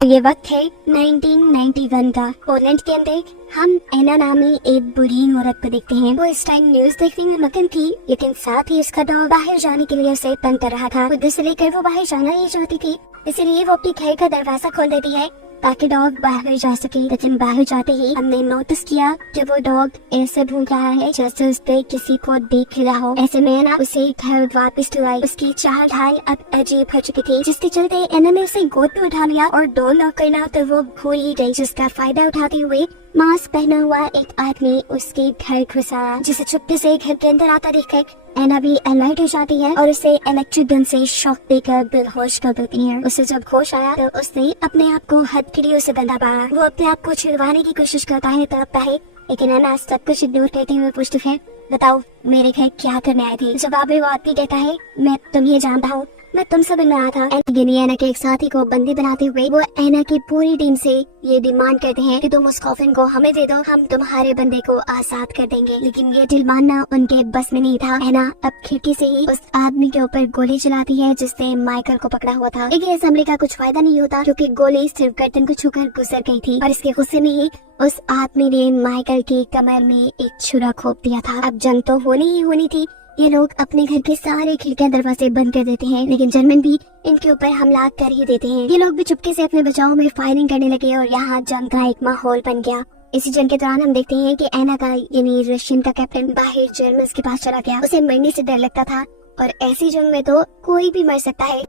ये वक्त है 1991 का। पोलैंड के अंदर हम एना नामी एक बुरी औरत को देखते हैं। वो इस टाइम न्यूज देखने में मगन थी, लेकिन साथ ही उसका डॉग बाहर जाने के लिए उसे तंग कर रहा था। खुद से लेकर वो बाहर जाना नहीं चाहती थी, इसीलिए वो अपने घर का दरवाजा खोल देती है ताकि डॉग बाहर जा सके। लेकिन बाहर जाते ही हमने नोटिस किया कि वो डॉग ऐसे भूल रहा है जैसे उस पे किसी को देख रहा हो। ऐसे में ना उसे घर वापस लाई। उसकी चाल ढाल अब अजीब हो चुकी थी, जिसके चलते एना ने उसे गोद में उठा लिया और डोर लॉक करना तो वो भूल ही गई। जिसका फायदा उठाते हुए मास्क पहना हुआ एक आदमी उसके घर घुसा, जिसे चुपके से घर के अंदर आता देखकर एना भी अलर्ट हो जाती है और उसे इलेक्ट्रिक गन से शॉक देकर बेहोश कर देती है। उसे जब होश आया तो उसने अपने आप को हथकड़ियों से बंधा पाया। वो अपने आप को छुड़वाने की कोशिश करता है, तड़पता है, लेकिन एना सब कुछ इग्नोर करते हुए पूछती है, बताओ मेरे घर क्या करने आए थे। जवाब में वो आदमी कहता है, मैं तुम्हें जानता हूँ, मैं तुमसे मिलने आया था। एना के एक साथी को बंदी बनाते हुए वो एना की पूरी टीम से ये डिमांड करते हैं कि तुम उस कॉफिन को हमें दे दो, हम तुम्हारे बंदे को आजाद कर देंगे। लेकिन ये दिल मानना उनके बस में नहीं था। एना अब खिड़की से ही उस आदमी के ऊपर गोली चलाती है जिसने माइकल को पकड़ा हुआ था। लेकिन इस हमले का कुछ फायदा नहीं होता, क्योंकि गोली सिर्फ गर्दन को छूकर गुजर गई थी और इसके गुस्से में ही उस आदमी ने माइकल की कमर में एक छुरा खोप दिया था। अब जंग तो होनी ही होनी थी। ये लोग अपने घर के सारे खिड़कियां दरवाजे बंद कर देते हैं, लेकिन जर्मन भी इनके ऊपर हमला कर ही देते हैं। ये लोग भी चुपके से अपने बचाव में फायरिंग करने लगे और यहाँ जंग का एक माहौल बन गया। इसी जंग के दौरान हम देखते हैं कि एना का यानी रशियन का कैप्टन बाहर जर्मन के पास चला गया। उसे मरने से डर लगता था और ऐसी जंग में तो कोई भी मर सकता है।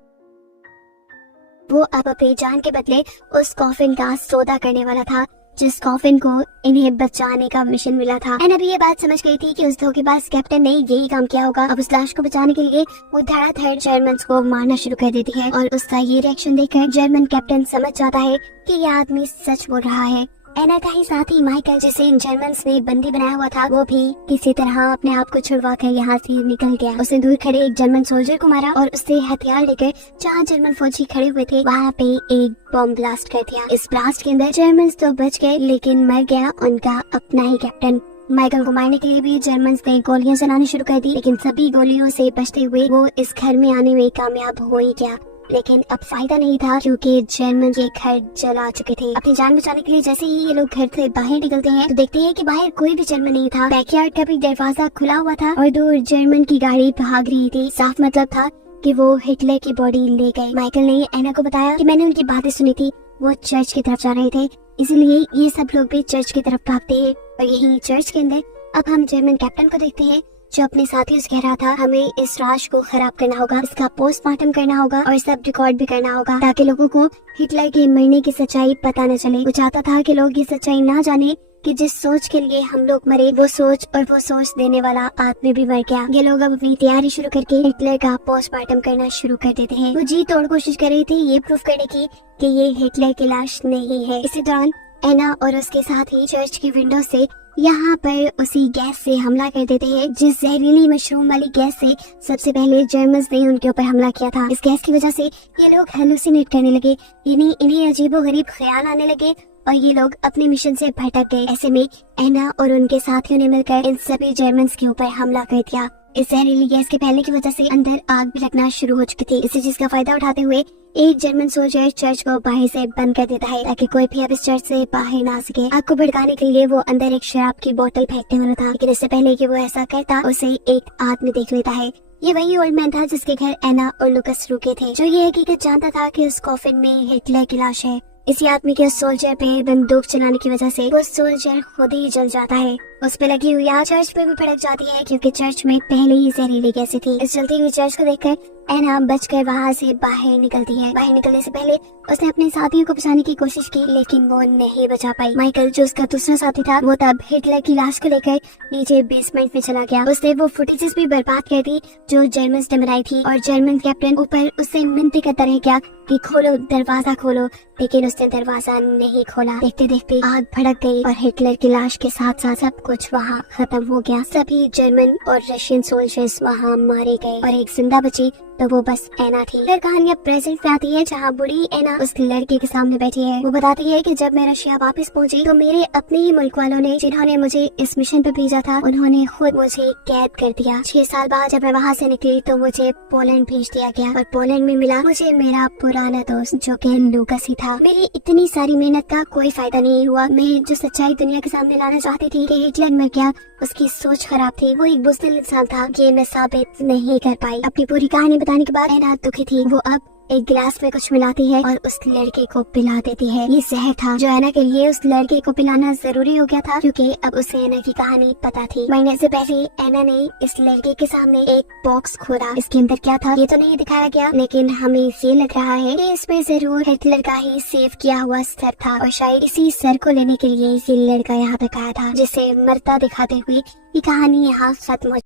वो अब अपनी जान के बदले उस कॉफिन का सौदा करने वाला था, जिस कॉफिन को इन्हें बचाने का मिशन मिला था। एना भी ये बात समझ गई थी कि उस धोखेबाज कैप्टन ने यही काम किया होगा। अब उस लाश को बचाने के लिए वो धड़ाधड़ जर्मन को मारना शुरू कर देती है और उसका ये रिएक्शन देखकर जर्मन कैप्टन समझ जाता है कि ये आदमी सच बोल रहा है। एना का ही साथी माइकल, जिसे इन जर्मन्स ने बंदी बनाया हुआ था, वो भी किसी तरह अपने आप को छुड़वा कर यहाँ से निकल गया। उसने दूर खड़े एक जर्मन सोल्जर को मारा और उससे हथियार लेकर जहाँ जर्मन फौजी खड़े हुए थे वहाँ पे एक बॉम्ब ब्लास्ट कर दिया। इस ब्लास्ट के अंदर जर्मन्स तो बच गए, लेकिन मर गया उनका अपना ही कैप्टन। माइकल को मारने के लिए भी जर्मन्स ने गोलियां चलानी शुरू कर दी, लेकिन सभी गोलियों से बचते हुए वो इस घर में आने में कामयाब हो ही गया। लेकिन अब फायदा नहीं था, क्योंकि जर्मन के घर जला चुके थे। अपनी जान बचाने के लिए जैसे ही ये लोग घर से बाहर निकलते हैं तो देखते हैं कि बाहर कोई भी जर्मन नहीं था। बैकयार्ड का भी दरवाजा खुला हुआ था और दूर जर्मन की गाड़ी भाग रही थी। साफ मतलब था कि वो हिटलर की बॉडी ले गए। माइकल ने एना को बताया कि मैंने उनकी बातें सुनी थी, वो चर्च की तरफ जा रहे थे, इसलिए ये सब लोग भी चर्च की तरफ भागते हैं। और यही चर्च के अंदर अब हम जर्मन कैप्टन को देखते हैं, जो अपने साथियों से कह रहा था, हमें इस लाश को खराब करना होगा, इसका पोस्टमार्टम करना होगा और सब रिकॉर्ड भी करना होगा, ताकि लोगों को हिटलर के मरने की सच्चाई पता न चले। वो चाहता था कि लोग ये सच्चाई ना जाने कि जिस सोच के लिए हम लोग मरे, वो सोच और वो सोच देने वाला आदमी भी मर गया। ये लोग अब अपनी तैयारी शुरू करके हिटलर का पोस्टमार्टम करना शुरू कर देते हैं। वो जी तोड़ कोशिश कर रही थी ये प्रूफ करने की कि ये हिटलर की लाश नहीं है। इसी दौरान एना और उसके साथी चर्च की विंडो से यहाँ पर उसी गैस से हमला कर देते हैं, जिस जहरीली मशरूम वाली गैस से सबसे पहले जर्मन्स ने उनके ऊपर हमला किया था। इस गैस की वजह से ये लोग हेलुसिनेट करने लगे, यानी इन्हें अजीबोगरीब ख्याल आने लगे और ये लोग अपने मिशन से भटक गए। ऐसे में एना और उनके साथियों ने मिलकर इन सभी जर्मन्स के ऊपर हमला कर दिया। इस जहरीली गैस के फैलने की वजह से अंदर आग भी लगना शुरू हो चुकी थी। इसी चीज का फायदा उठाते हुए एक जर्मन सोल्जर चर्च को बाहर से बंद कर देता है, ताकि कोई भी अब इस चर्च से बाहर ना सके। आग को भड़काने के लिए वो अंदर एक शराब की बोतल फेंकने वाला था, लेकिन इससे पहले कि वो ऐसा करता, उसे एक आदमी देख लेता है। ये वही ओल्ड मैन था जिसके घर एना और लुकस रुके थे, जो ये हकीकत जानता था कि उस कॉफिन में हिटलर की लाश है। इसी आदमी के सोल्जर पे बंदूक चलाने की वजह से वो सोल्जर खुद ही जल जाता है। उस पे लगी हुई आग चर्च पे भी भड़क जाती है, क्योंकि चर्च में पहले ही जहरीली गैसें थी। इस जलती हुई चर्च को देखकर एना बचकर वहाँ से बाहर निकलती है। बाहर निकलने से पहले उसने अपने साथियों को बचाने की कोशिश की, लेकिन वो नहीं बचा पाई। माइकल, जो उसका दूसरा साथी था, वो तब हिटलर की लाश को लेकर नीचे बेसमेंट में चला गया। उसने वो फुटेजेस भी बर्बाद कर दी जो जर्मन ने बनाई थी, और जर्मन कैप्टन ऊपर उससे मिन्नतें करता रह गया कि खोलो दरवाजा खोलो, लेकिन उसने दरवाजा नहीं खोला। देखते देखते आग भड़क गई और हिटलर की लाश के साथ साथ सब कुछ वहाँ खत्म हो गया। सभी जर्मन और रशियन सोल्जर्स वहाँ मारे गए और एक जिंदा बची तो वो बस एना थी। फिर कहानी अब प्रेजेंट में आती है, जहाँ बूढ़ी एना उस लड़के के सामने बैठी है। वो बताती है कि जब मैं रशिया वापस पहुंची तो मेरे अपने ही मुल्क वालों ने, जिन्होंने मुझे इस मिशन पे भेजा था, उन्होंने खुद मुझे कैद कर दिया। 6 साल बाद जब मैं वहाँ से निकली तो मुझे पोलैंड भेज दिया गया और पोलैंड में मिला मुझे मेरा पुराना दोस्त, जो कि लूकास ही था। मेरी इतनी सारी मेहनत का कोई फायदा नहीं हुआ। मैं जो सच्चाई दुनिया के सामने लाना चाहती थी कि हिटलर मर गया, उसकी सोच खराब थी, वो एक बुज़दिल इंसान था, ये मैं साबित नहीं कर पाई। अपनी पूरी कहानी बताने के बाद एना दुखी थी। वो अब एक गिलास में कुछ मिलाती है और उस लड़के को पिला देती है। ये जहर था जो एना के लिए उस लड़के को पिलाना जरूरी हो गया था, क्योंकि अब उसे एना की कहानी पता थी। मरने से पहले एना ने इस लड़के के सामने एक बॉक्स खोला। इसके अंदर क्या था ये तो नहीं दिखाया गया, लेकिन हमें ये लग रहा है कि इसमें जरूर हिटलर का ही सेव किया हुआ सर था, और शायद इसी सर को लेने के लिए ये लड़का यहाँ तक आया था, जिसे मरता दिखाते हुए ये कहानी यहाँ खत्म हो